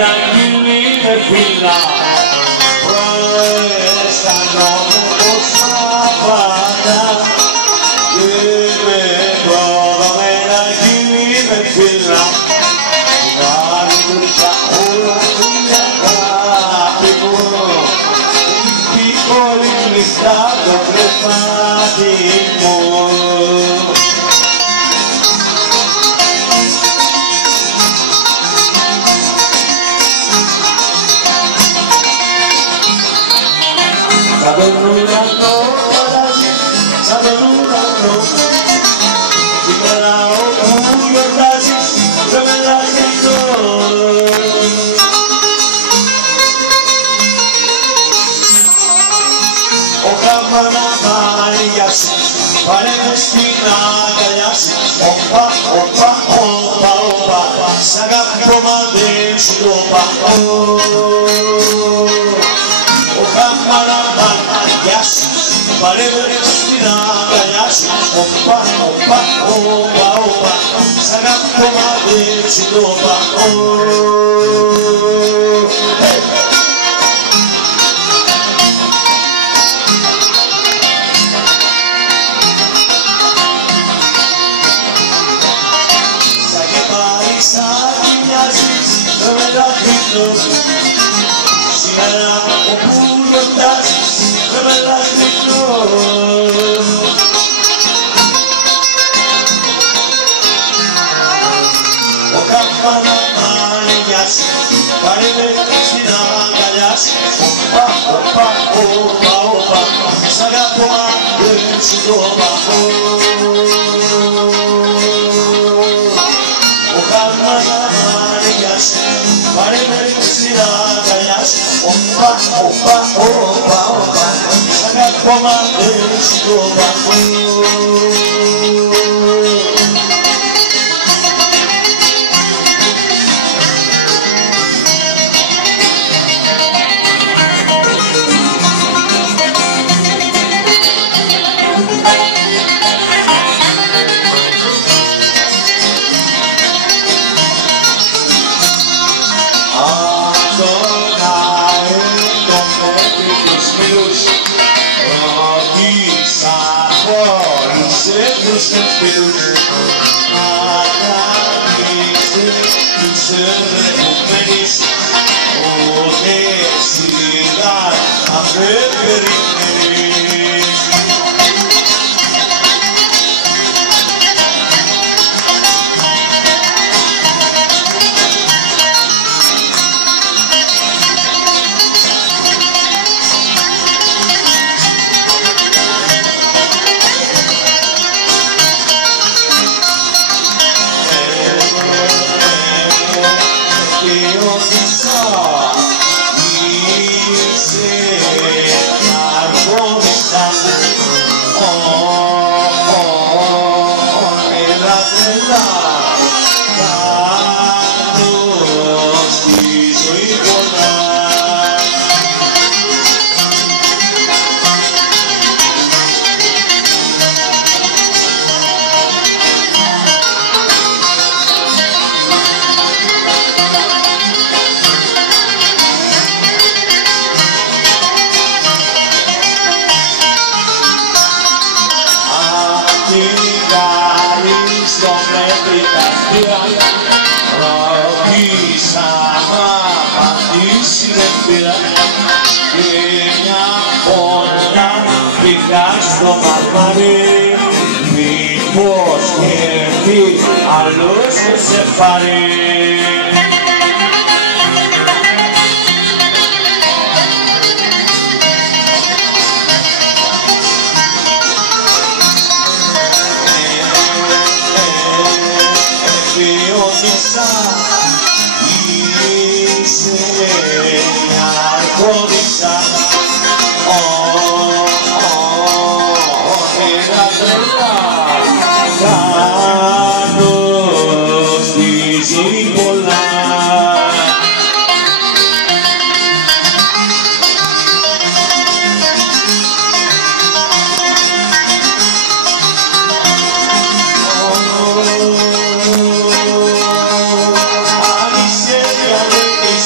να γίνει με φύλλα. Αισθανόμαι πως απαντά και με πρόδομε να γίνει με φύλλα. Βάλει μπροστά όλα την αγάπη μου, η πόλη κλειστά το κρεβάτι μου. Σαν τον ουρανό φαντάζει, σαν τον ουρανό, σήμερα όπου γιορτάζεις δεν με λατρευτώ. Ο χαμαναμάρια σου, πάρε με στην αγκαλιά σου, όπα, όπα, όπα, όπα, σ' αγαπώ μα δεν σου το πάω. Ο χαμαναμάρια σου, πάρε με στην αγκαλιά σου, όπα, όπα, όπα, όπα, σ' αγαπώ μα δεν σου το πάω. Δεν με λατρευτώ. Σήμερα όπου γιορτάζεις δεν με λατρευτώ. Ο καμπαναμάνια σου, πάρε με στην αγκαλιά σου, όπα, όπα, όπα, όπα, σ' αγαπώ μα δεν σου το πάω. Ο καμπαναμάνια σου, πάρε με στην αγκαλιά σου, όπα, όπα, όπα, όπα, σ' αγαπώ μα δεν σου το πάω. Τους φίλους αναμίξτε τους ευρεχομένεις ούτε σιγά αν δεν περιμένεις. Ρωτήσαμε απαντήσει δεν πήρα και μια πόρτα πήγα στο μαρμάρι μήπως έρθει άλλος και σε πάρει. Είσαι μια αρχόντισσα, ένα τρελά, κάνω στη ζωή πολλά.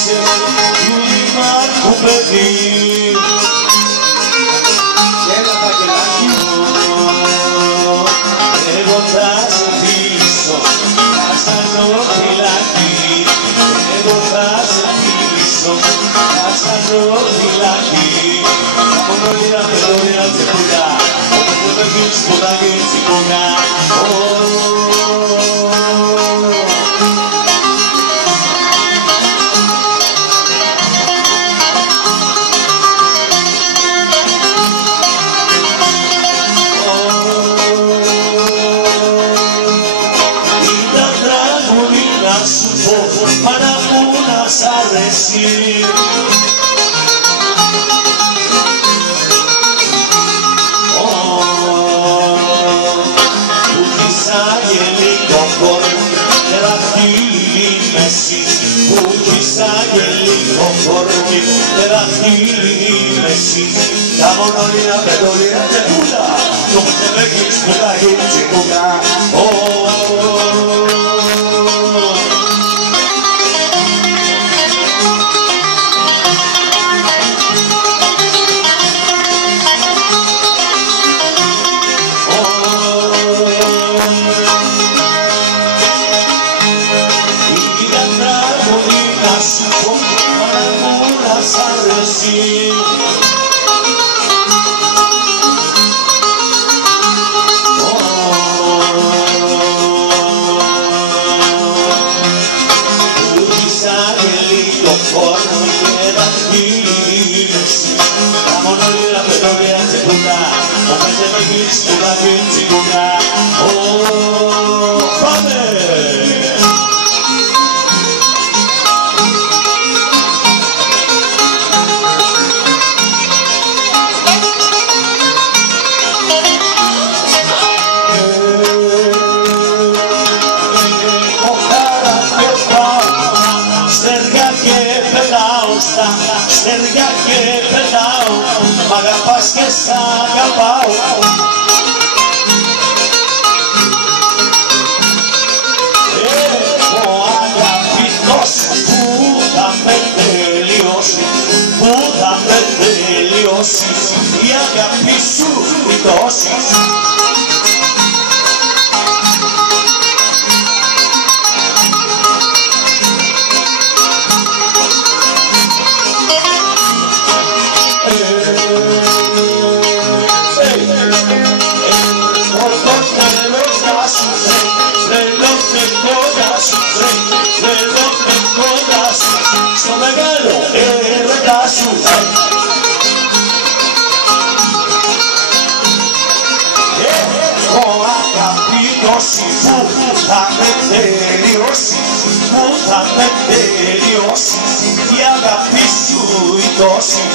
είσαι του Δημάρχου παιδί. Έλα Βαγγελάκη. Εγώ θα σε αφήσω να σταθώ φυλακή. Εγώ θα σε αφήσω να σταθώ φυλακή. Μονόλυρα πελώλυρα τσεπούλα, όπως δεν με πεις ποτά και τσιπούλα. Para una αρέσει. Που κυσάγελει το κορμί, τεραχτήλι μέση. Που κυσάγελει το κορμί, τεραχτήλι μέση. Τα μονόλυρα πεντόλυρα και πουλά, το ξεβέγγις πουλά και τσικούλα. Στεριά και πετάω, μ' αγαπάς και σ' αγαπάω. Έχω αγαπητός που θα με τελειώσει, που θα με τελειώσει η αγάπη σου η τόση. Στο μεγάλο έρωτα σου έχω αγαπητώσει που θα με τελειώσει, που θα με τελειώσει η αγάπη σου η τόση.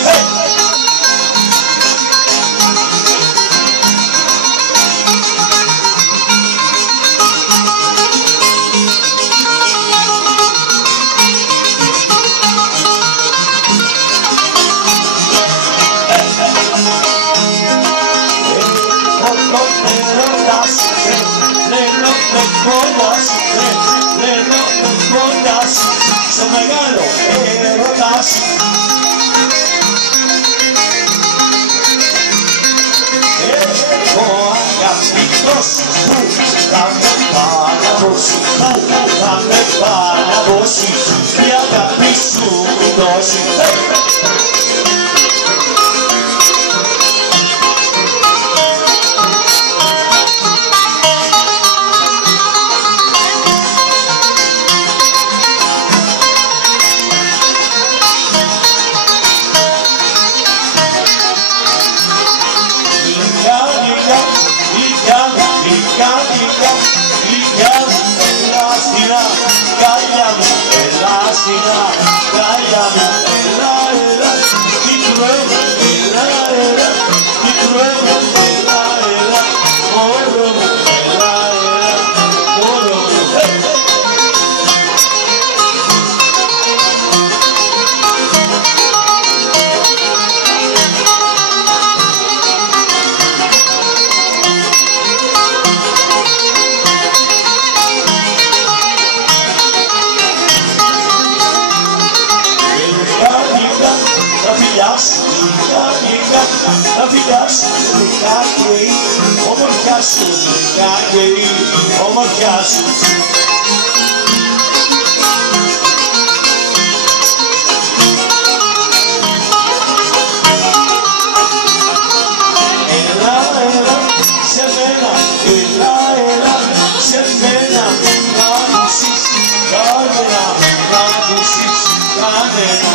Στο μεγάλο έρωτα σου έχω αγαπητός που θα με παραδώσει, που θα με παραδώσει η αγάπη σου η δόση. τα φιλιά σου γλυκά καίει, ομορφιά σου γλυκά καίει, ομορφιά σου. Έλα, έλα, σε μένα, έλα, έλα, σε μένα, να ακούσεις κανένα, να ακούσεις κανένα.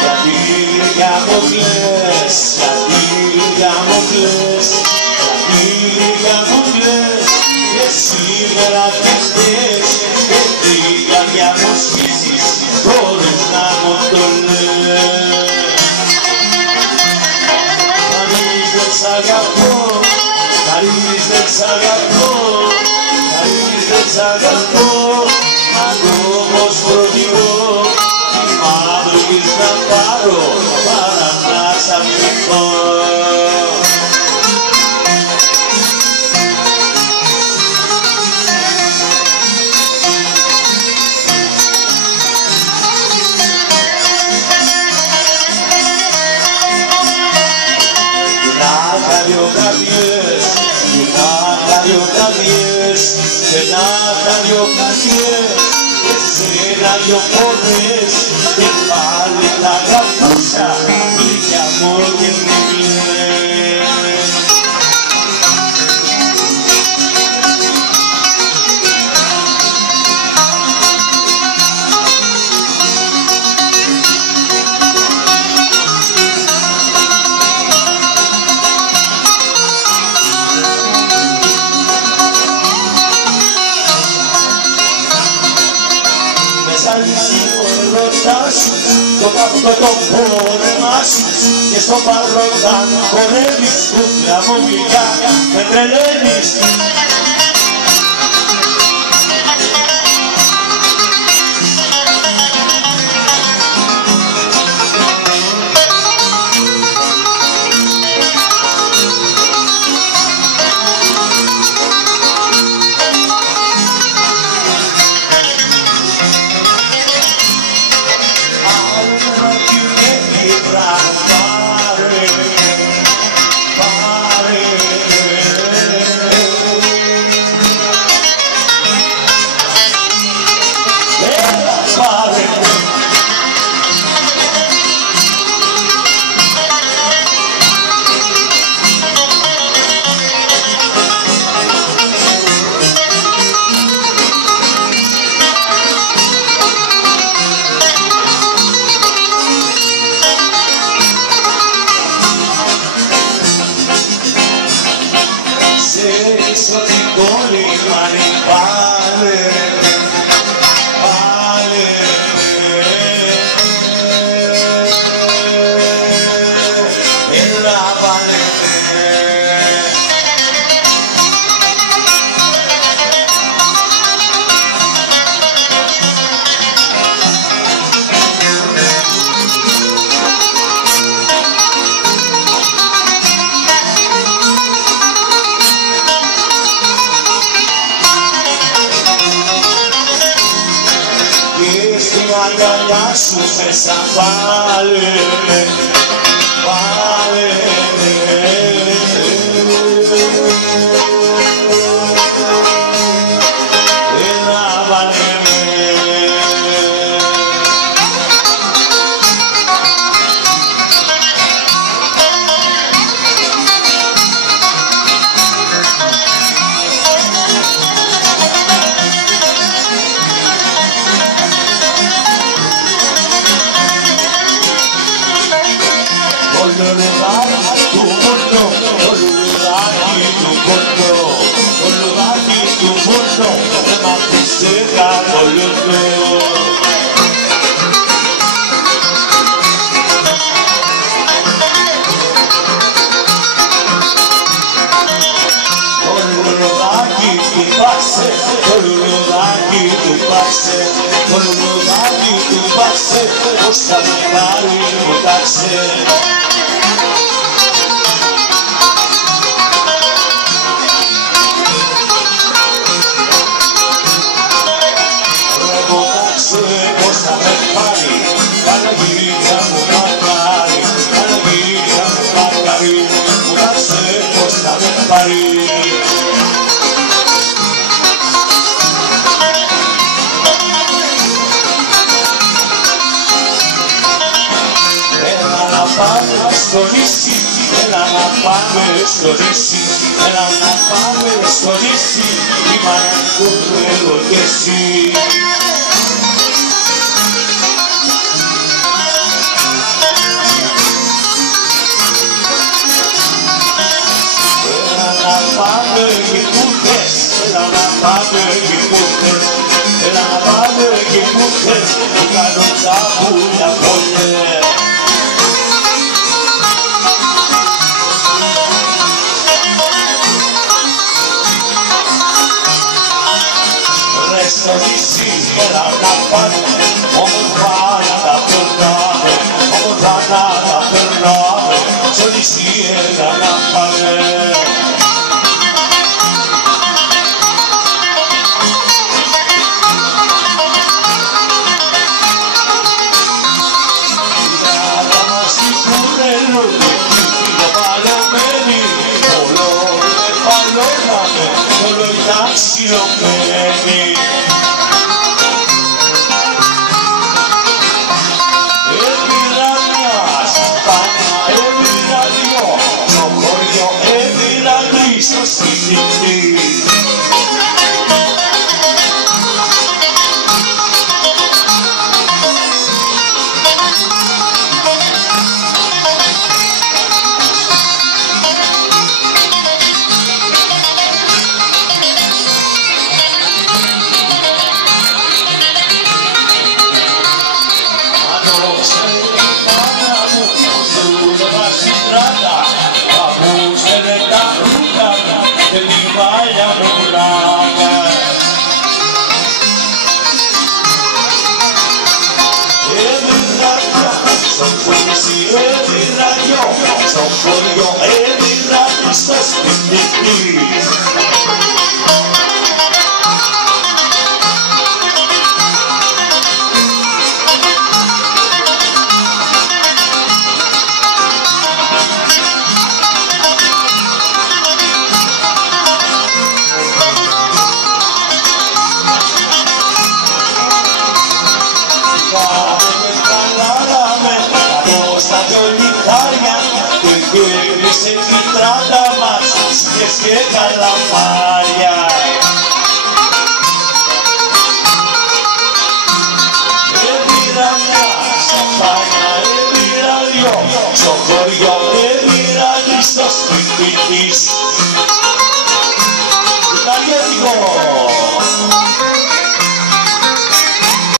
Γιατί λίγα μου κλαις, γιατί λίγα μου κλαις, και σήμερα και χτες, και την καρδιά μου σκίζεις, χωρίς να μου το λες. Κανείς δεν σ' αγαπώ, κανείς δεν σ' αγαπώ, κανείς δεν σ' αγαπώ, μα εγώ όμως προτιμώ τη μαύρη να πάρω, παρά να σ' αφήσω. Και να τα δυο καρδιές, και σένα δυο πόδες, και πάλι τα αγαπούσα, γλυκιά μου και μη κλαις. Το κάτω το πόνεμά σου και στο παρόντα χορεύεις, κούκλα μου γλυκά, με τρελαίνεις. Ξέρεις ότι το λιμάνι πάλε, πάλε, έλα πάλε. Αγκαλιά σου μέσα πάλε, πάλε, έλα βάλε με. Πώς θα με πάρει ποτάξε. πάμε στο νησί, έλα να πάμε στο νησί, έλα να πάμε στο νησί, η Μαρακού εγώ και εσύ. Έλα να πάμε εκεί που θες, έλα να πάμε εκεί που θες, έλα να πάμε εκεί που θες, που κάνω τα πουλιά πολλές. Στο νησί έλα να πάμε, όμορφα να τα περνάμε, όμορφα να τα περνάμε, στο νησί έλα να πάμε. Τα μας σηκουρελούνε, φιλοπαλωμένοι, όλο δεν παλώναμε, όλο ήταν ξυλωμένοι. Στο σπίτι στο χωριό έμεινα στο σπίτι. Στα δυο λιχάρια και γέμισε η τράτα μας σκιές και καλαμάρια. Έμεινα μια σαφάνια, έμεινα δυο, στο χωριό έμεινα στο σπίτι της.